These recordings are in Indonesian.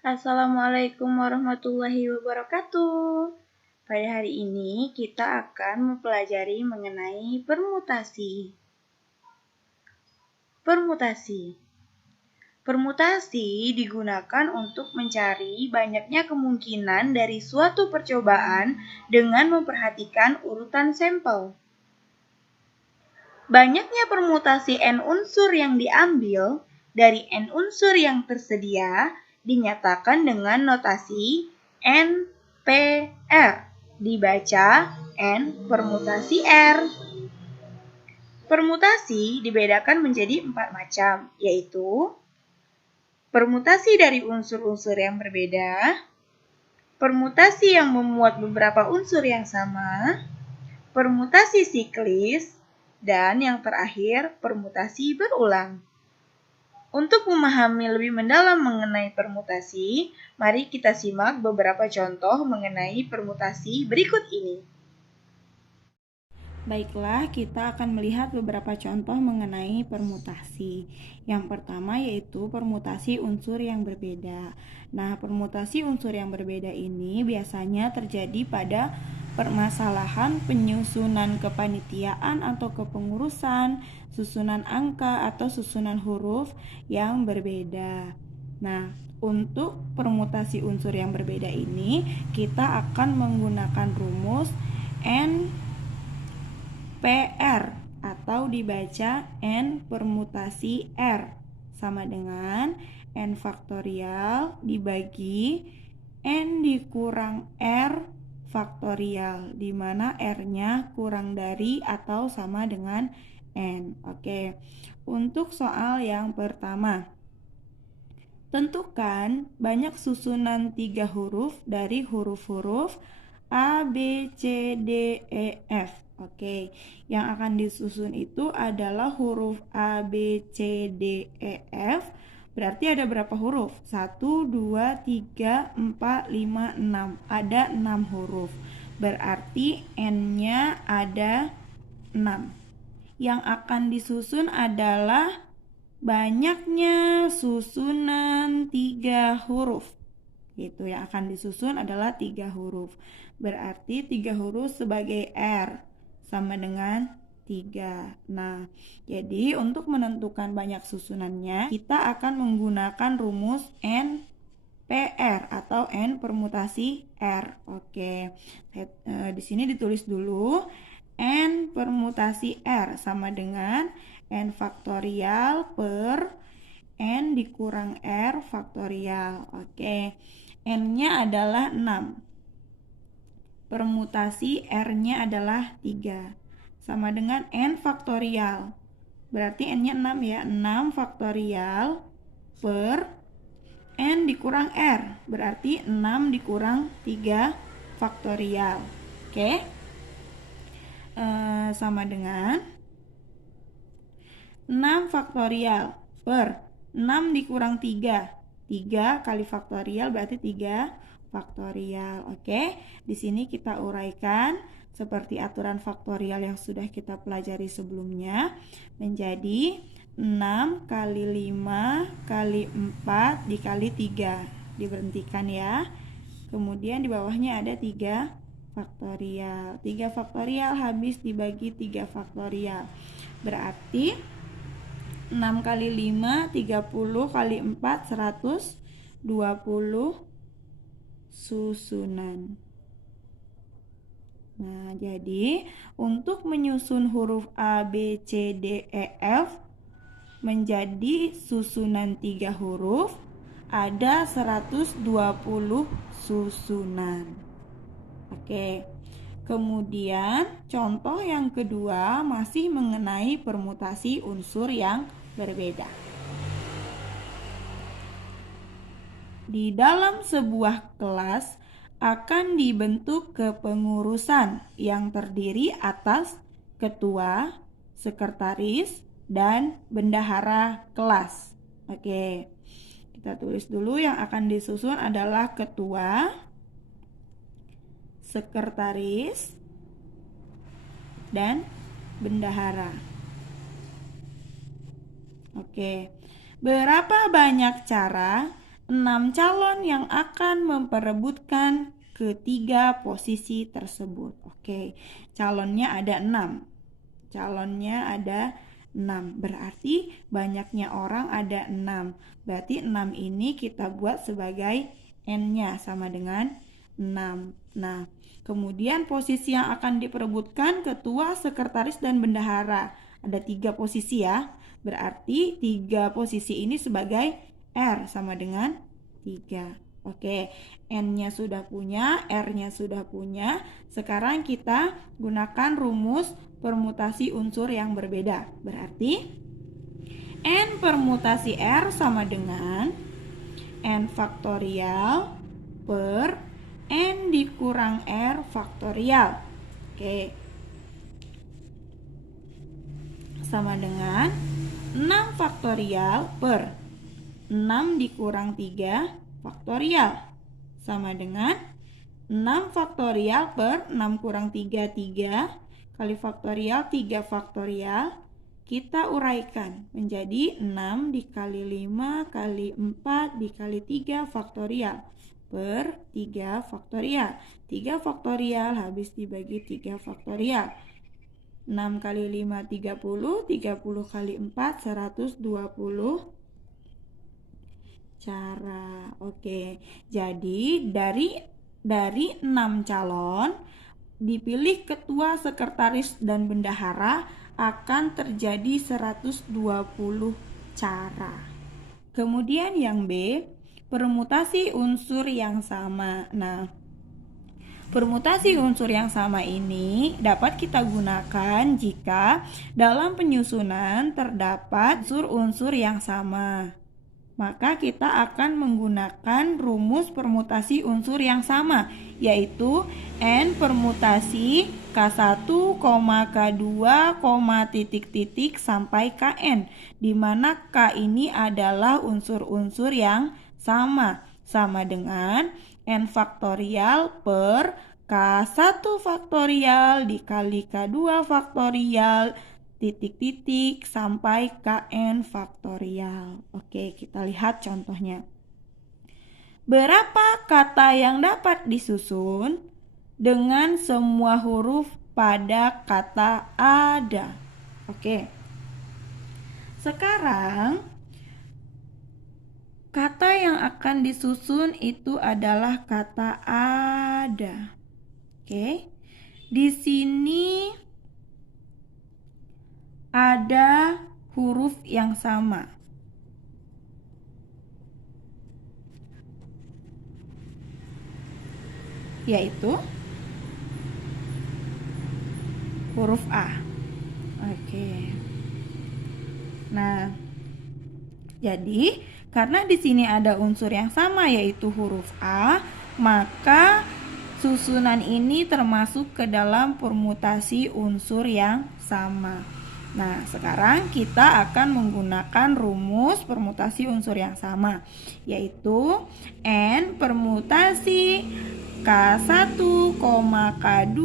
Assalamualaikum warahmatullahi wabarakatuh. Pada hari ini kita akan mempelajari mengenai permutasi. Permutasi digunakan untuk mencari banyaknya kemungkinan dari suatu percobaan dengan memperhatikan urutan sampel. Banyaknya permutasi N unsur yang diambil dari N unsur yang tersedia dinyatakan dengan notasi NPR, dibaca N permutasi R. Permutasi dibedakan menjadi 4 macam, yaitu permutasi dari unsur-unsur yang berbeda, permutasi yang memuat beberapa unsur yang sama, permutasi siklis, dan yang terakhir, permutasi berulang. Untuk memahami lebih mendalam mengenai permutasi, mari kita simak beberapa contoh mengenai permutasi berikut ini. Baiklah, kita akan melihat beberapa contoh mengenai permutasi. Yang pertama yaitu permutasi unsur yang berbeda. Nah, permutasi unsur yang berbeda ini biasanya terjadi pada permasalahan penyusunan kepanitiaan atau kepengurusan, susunan angka atau susunan huruf yang berbeda. Nah, untuk permutasi unsur yang berbeda ini, kita akan menggunakan rumus NPR atau dibaca N permutasi R sama dengan N faktorial dibagi N dikurang R faktorial, di mana R-nya kurang dari atau sama dengan N. Oke. Untuk soal yang pertama, tentukan banyak susunan 3 huruf dari huruf-huruf A, B, C, D, E, F. Oke, yang akan disusun itu adalah huruf A, B, C, D, E, F. Berarti ada berapa huruf? 1, 2, 3, 4, 5, 6. Ada 6 huruf. Berarti N-nya ada 6. Yang akan disusun adalah banyaknya susunan 3 huruf. Itu yang akan disusun adalah 3 huruf. Berarti 3 huruf sebagai R sama dengan 3. Nah, jadi untuk menentukan banyak susunannya, kita akan menggunakan rumus NPR atau N permutasi R. Oke. Di sini ditulis dulu N permutasi R sama dengan N faktorial per N dikurang R faktorial. Oke. N-nya adalah 6. Permutasi R-nya adalah 3. Sama dengan N faktorial. Berarti N-nya 6 ya. 6 faktorial per N dikurang R. Berarti 6 dikurang 3 faktorial. Oke. Sama dengan 6 faktorial per 6 dikurang 3. 3 kali faktorial berarti 3 faktorial. Oke, di sini kita uraikan seperti aturan faktorial yang sudah kita pelajari sebelumnya menjadi 6 kali 5 kali 4 dikali 3. Diberhentikan ya. Kemudian di bawahnya ada 3 faktorial. 3 faktorial habis dibagi 3 faktorial. Berarti 6 kali 5, 30 kali 4, 120 susunan. Nah, jadi untuk menyusun huruf A, B, C, D, E, F menjadi susunan 3 huruf, ada 120 susunan. Oke. Kemudian contoh yang kedua masih mengenai permutasi unsur yang berbeda. Di dalam sebuah kelas akan dibentuk kepengurusan yang terdiri atas ketua, sekretaris, dan bendahara kelas. Oke. Kita tulis dulu yang akan disusun adalah ketua, sekretaris, dan bendahara. Oke. Berapa banyak cara 6 calon yang akan memperebutkan ketiga posisi tersebut. Oke, calonnya ada 6. Berarti banyaknya orang ada 6. Berarti 6 ini kita buat sebagai N-nya sama dengan 6. Nah, kemudian posisi yang akan diperebutkan ketua, sekretaris, dan bendahara. Ada 3 posisi ya. Berarti 3 posisi ini sebagai R sama dengan 3. Oke, N-nya sudah punya, R-nya sudah punya. Sekarang kita gunakan rumus permutasi unsur yang berbeda. Berarti N permutasi R sama dengan N faktorial per N dikurang R faktorial. Oke, sama dengan 6 faktorial per 6 dikurang 3 faktorial sama dengan 6 faktorial per 6 kurang 3, 3 kali faktorial, 3 faktorial. Kita uraikan menjadi 6 dikali 5 kali 4 dikali 3 faktorial per 3 faktorial. 3 faktorial habis dibagi 3 faktorial. 6 kali 5 30, 30 kali 4 120 cara. Oke, jadi dari 6 calon dipilih ketua, sekretaris, dan bendahara akan terjadi 120 cara. Kemudian yang B, permutasi unsur yang sama. Nah, permutasi unsur yang sama ini dapat kita gunakan jika dalam penyusunan terdapat unsur-unsur yang sama. Maka kita akan menggunakan rumus permutasi unsur yang sama, yaitu N permutasi K1, K2, titik-titik sampai Kn, di mana K ini adalah unsur-unsur yang sama dengan N faktorial per K1 faktorial dikali K2 faktorial titik-titik sampai Kn faktorial. Oke, kita lihat contohnya. Berapa kata yang dapat disusun dengan semua huruf pada kata ada? Oke. Sekarang kata yang akan disusun itu adalah kata ada. Oke. Di sini ada huruf yang sama, yaitu huruf A. Oke. Nah, jadi karena di sini ada unsur yang sama yaitu huruf A, maka susunan ini termasuk ke dalam permutasi unsur yang sama. Nah, sekarang kita akan menggunakan rumus permutasi unsur yang sama, yaitu N permutasi K1, K2,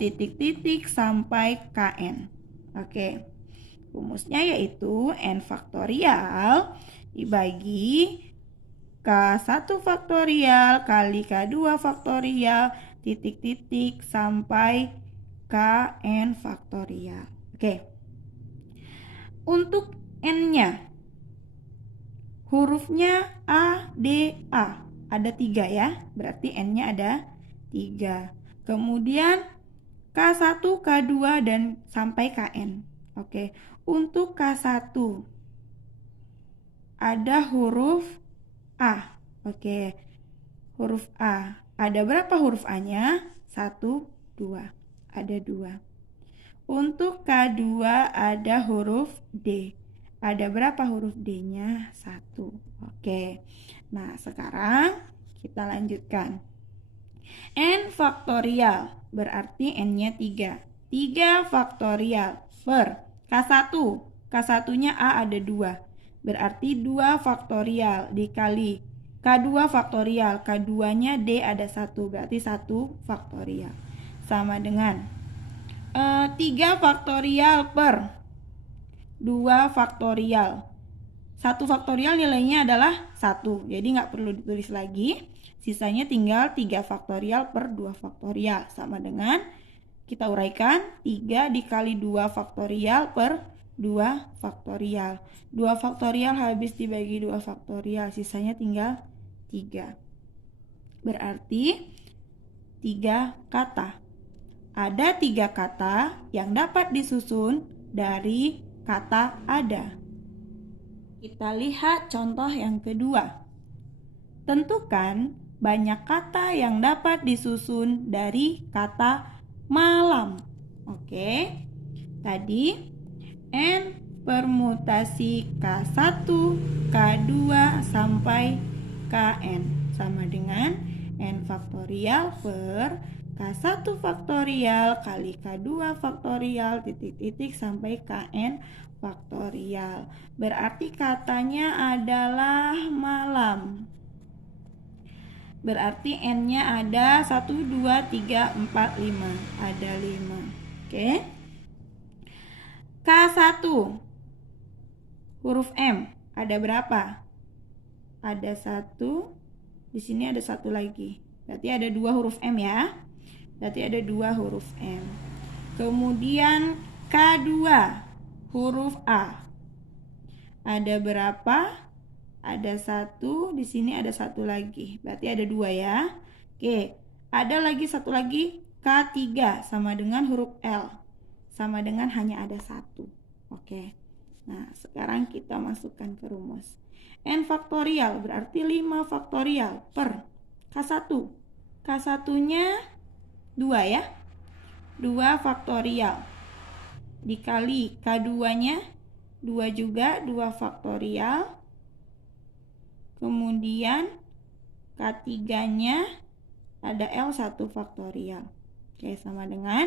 titik-titik sampai Kn. Oke, rumusnya yaitu N faktorial dibagi K1 faktorial kali K2 faktorial titik-titik sampai Kn faktorial. Oke. Untuk N-nya, hurufnya A, D, A. Ada 3 ya, berarti N-nya ada 3. Kemudian K1, K2, dan sampai Kn. Oke. Untuk K1, ada huruf A. Oke. Huruf A. Ada berapa huruf A-nya? 1, 2. Ada 2. Untuk K2 ada huruf D. Ada berapa huruf D-nya? 1. Oke. Nah, sekarang kita lanjutkan. N faktorial berarti N-nya 3. 3 faktorial per K1. K1-nya A ada 2. Berarti 2 faktorial dikali K2 faktorial. K2-nya D ada 1. Berarti 1 faktorial. Sama dengan 3 faktorial per 2 faktorial 1 faktorial nilainya adalah 1. Jadi nggak perlu ditulis lagi. Sisanya tinggal 3 faktorial per 2 faktorial. Sama dengan kita uraikan 3 dikali 2 faktorial per 2 faktorial. 2 faktorial habis dibagi 2 faktorial. Sisanya tinggal 3. Berarti 3 kata. Ada 3 kata yang dapat disusun dari kata ada. Kita lihat contoh yang kedua. Tentukan banyak kata yang dapat disusun dari kata malam. Oke. Tadi N permutasi K1, K2 sampai Kn sama dengan N faktorial per K1 faktorial kali K2 faktorial titik-titik sampai Kn faktorial. Berarti katanya adalah malam. Berarti N-nya ada 1, 2, 3, 4, 5. Ada 5. Oke. K1 huruf M ada berapa? Ada 1. Di sini ada 1 lagi. Berarti ada 2 huruf M ya. Berarti ada 2 huruf M. Kemudian K2 huruf A. Ada berapa? Ada 1, di sini ada 1 lagi. Berarti ada 2 ya. Oke, ada lagi 1 lagi K3 sama dengan huruf L. Sama dengan hanya ada 1. Oke. Nah, sekarang kita masukkan ke rumus. N faktorial berarti 5 faktorial per K1. K1-nya 2 ya. 2 faktorial dikali K2-nya 2 juga, 2 faktorial. Kemudian K3-nya ada L1 faktorial. Oke, sama dengan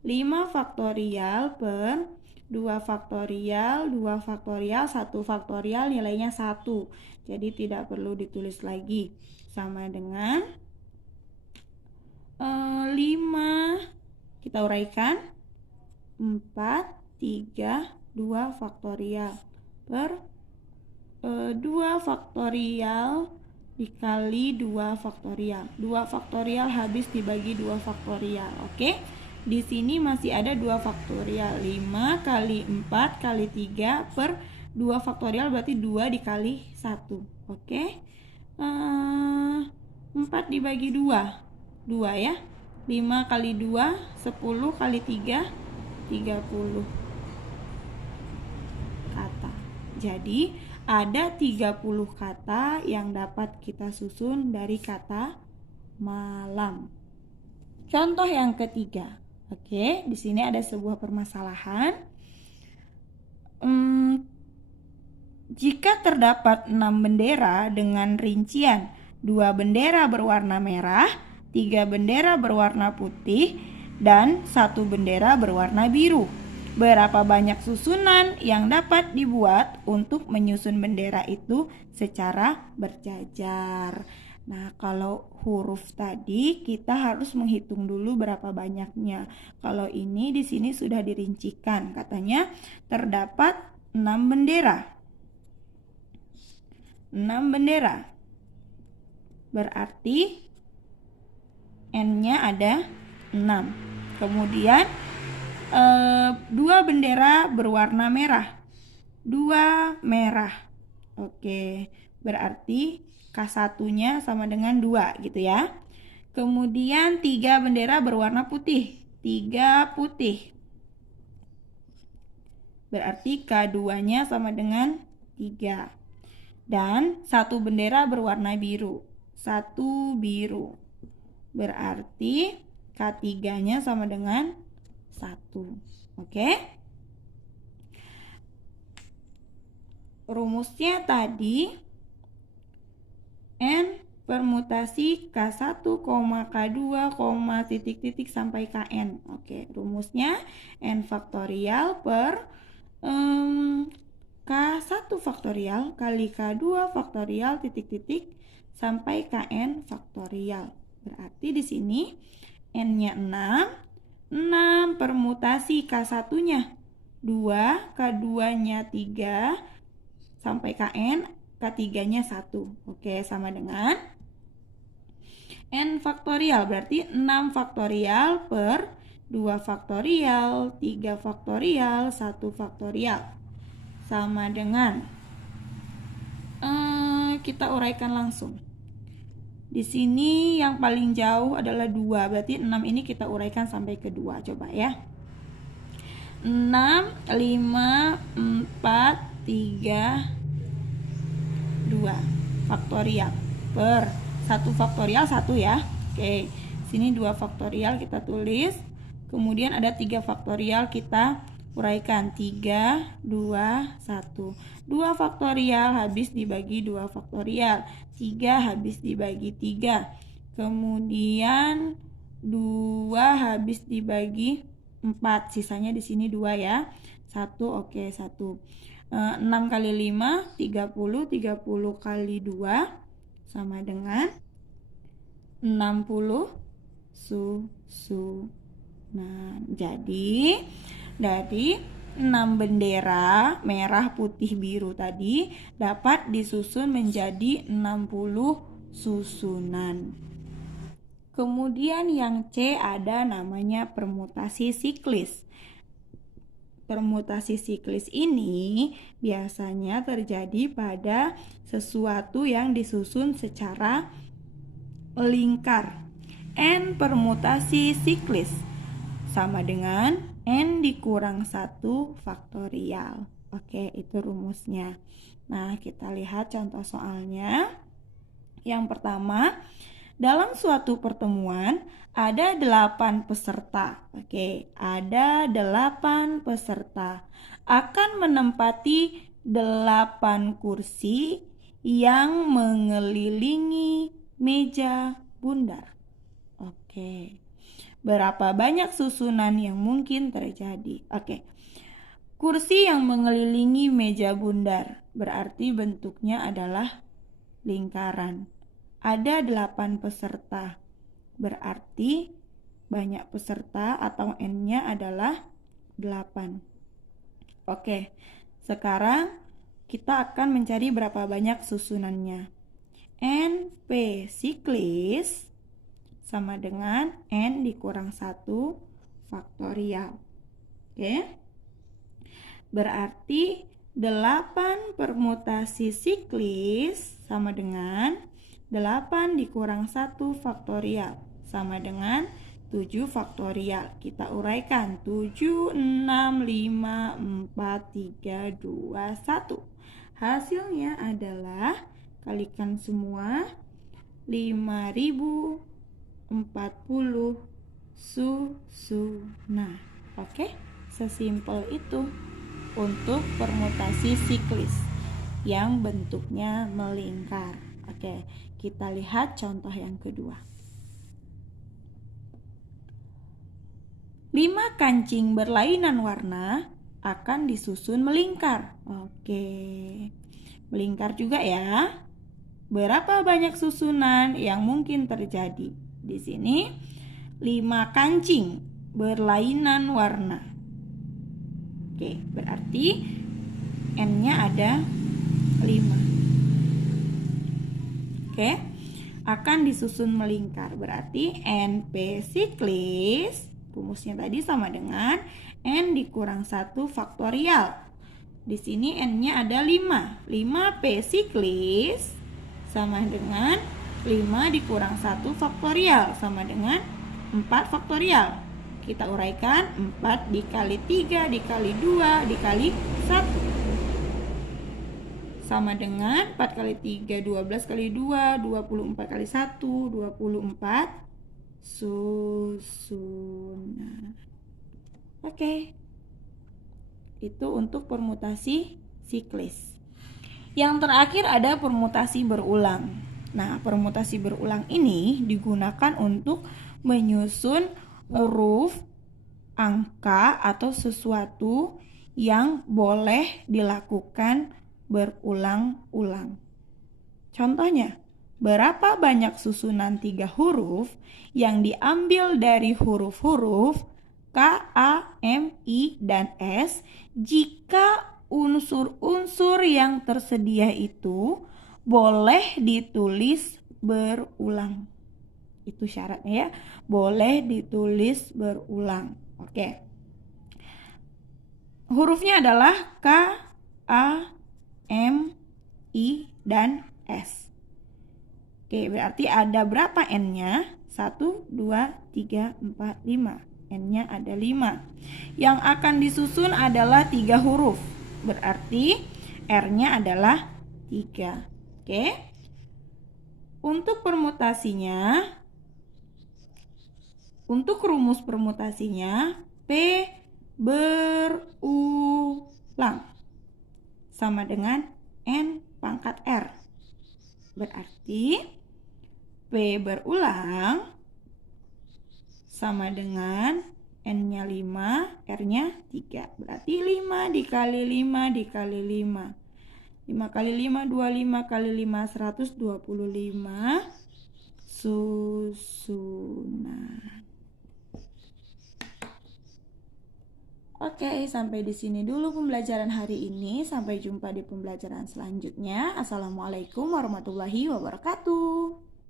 5 faktorial per 2 faktorial, 2 faktorial, 1 faktorial nilainya 1. Jadi tidak perlu ditulis lagi. Sama dengan 5, kita uraikan 4, 3, 2 faktorial per 2 faktorial dikali 2 faktorial. 2 faktorial habis dibagi 2 faktorial. Oke. Di sini masih ada 2 faktorial. 5 kali 4 kali 3 per 2 faktorial berarti 2 dikali 1. Oke. 4 dibagi 2. 2 ya. 5 kali 2 10 kali 3 30 kata. Jadi ada 30 kata yang dapat kita susun dari kata malam. Contoh yang ketiga. Oke, di sini ada sebuah permasalahan. Jika terdapat 6 bendera dengan rincian 2 bendera berwarna merah, 3 bendera berwarna putih, dan 1 bendera berwarna biru, berapa banyak susunan yang dapat dibuat untuk menyusun bendera itu secara berjajar? Nah, kalau huruf tadi kita harus menghitung dulu berapa banyaknya. Kalau ini di sini sudah dirincikan, katanya terdapat 6 bendera. 6 bendera. Berarti N-nya ada 6. Kemudian 2 bendera berwarna merah. 2 merah. Oke, berarti K1-nya sama dengan 2 gitu ya. Kemudian 3 bendera berwarna putih. 3 putih. Berarti K2-nya sama dengan 3. Dan 1 bendera berwarna biru. 1 biru. Berarti K3-nya sama dengan 1. Oke? Rumusnya tadi N permutasi K1, K2, titik-titik sampai Kn. Oke, rumusnya N faktorial per K1 faktorial kali K2 faktorial titik-titik sampai Kn faktorial. Berarti di sini N-nya 6, 6 permutasi K1-nya 2, K2-nya 3, sampai KN, K3-nya 1. Oke, sama dengan N faktorial, berarti 6 faktorial per 2 faktorial, 3 faktorial, 1 faktorial. Sama dengan, kita uraikan langsung. Di sini yang paling jauh adalah 2, berarti 6 ini kita uraikan sampai ke 2. Coba ya. 6, 5, 4, 3, 2 faktorial per 1 faktorial 1 ya. Oke, sini 2 faktorial kita tulis. Kemudian ada 3 faktorial kita uraikan. 3, 2, 1. 2 faktorial habis dibagi 2 faktorial. 3 habis dibagi 3. Kemudian 2 habis dibagi 4. Sisanya di sini 2 ya. 1, oke, 1. 6 kali 5, 30. 30 kali 2 sama dengan 60 susunan. Jadi dari 6 bendera merah, putih, biru tadi dapat disusun menjadi 60 susunan. Kemudian yang C ada namanya permutasi siklis. Permutasi siklis ini biasanya terjadi pada sesuatu yang disusun secara lingkar. N permutasi siklis sama dengan N dikurang 1 faktorial. Oke, itu rumusnya. Nah, kita lihat contoh soalnya. Yang pertama, dalam suatu pertemuan ada 8 peserta. Oke, ada 8 peserta akan menempati 8 kursi yang mengelilingi meja bundar. Oke. Berapa banyak susunan yang mungkin terjadi? Oke. Kursi yang mengelilingi meja bundar berarti bentuknya adalah lingkaran. Ada 8 peserta. Berarti banyak peserta atau N-nya adalah 8. Oke. Sekarang kita akan mencari berapa banyak susunannya. NP siklis sama dengan N dikurang 1 faktorial. Oke. Berarti 8 permutasi siklis sama dengan 8 dikurang 1 faktorial sama dengan 7 faktorial. Kita uraikan 7, 6, 5, 4, 3, 2, 1. Hasilnya adalah kalikan semua 5040 susunan. Oke, sesimpel itu untuk permutasi siklis yang bentuknya melingkar. Oke, kita lihat contoh yang kedua. 5 kancing berlainan warna akan disusun melingkar. Oke, melingkar juga ya. Berapa banyak susunan yang mungkin terjadi? Di sini 5 kancing berlainan warna. Oke, berarti N-nya ada 5. Oke, akan disusun melingkar. Berarti NP siklis, rumusnya tadi sama dengan N dikurang 1 faktorial. Di sini N-nya ada 5. 5P siklis sama dengan 5 dikurang 1 faktorial sama dengan 4 faktorial. Kita uraikan 4 dikali 3 dikali 2 dikali 1 sama dengan 4 kali 3, 12 kali 2, 24 kali 1, 24 susunan. Oke. Itu untuk permutasi siklis. Yang terakhir ada permutasi berulang. Nah, permutasi berulang ini digunakan untuk menyusun huruf, angka, atau sesuatu yang boleh dilakukan berulang-ulang. Contohnya, berapa banyak susunan 3 huruf yang diambil dari huruf-huruf K, A, M, I, dan S jika unsur-unsur yang tersedia itu boleh ditulis berulang. Itu syaratnya ya, boleh ditulis berulang. Oke. Hurufnya adalah K, A, M, I, dan S. Oke, berarti ada berapa N-nya? 1, 2, 3, 4, 5. N-nya ada 5. Yang akan disusun adalah 3 huruf. Berarti R-nya adalah 3. Oke. Untuk permutasinya, untuk rumus permutasinya, P berulang sama dengan N pangkat R. Berarti P berulang sama dengan N-nya 5, R-nya 3. Berarti 5 dikali 5 dikali 5. 5 kali 5, 25 kali 5, 125 susunan. Oke, sampai di sini dulu pembelajaran hari ini. Sampai jumpa di pembelajaran selanjutnya. Assalamualaikum warahmatullahi wabarakatuh.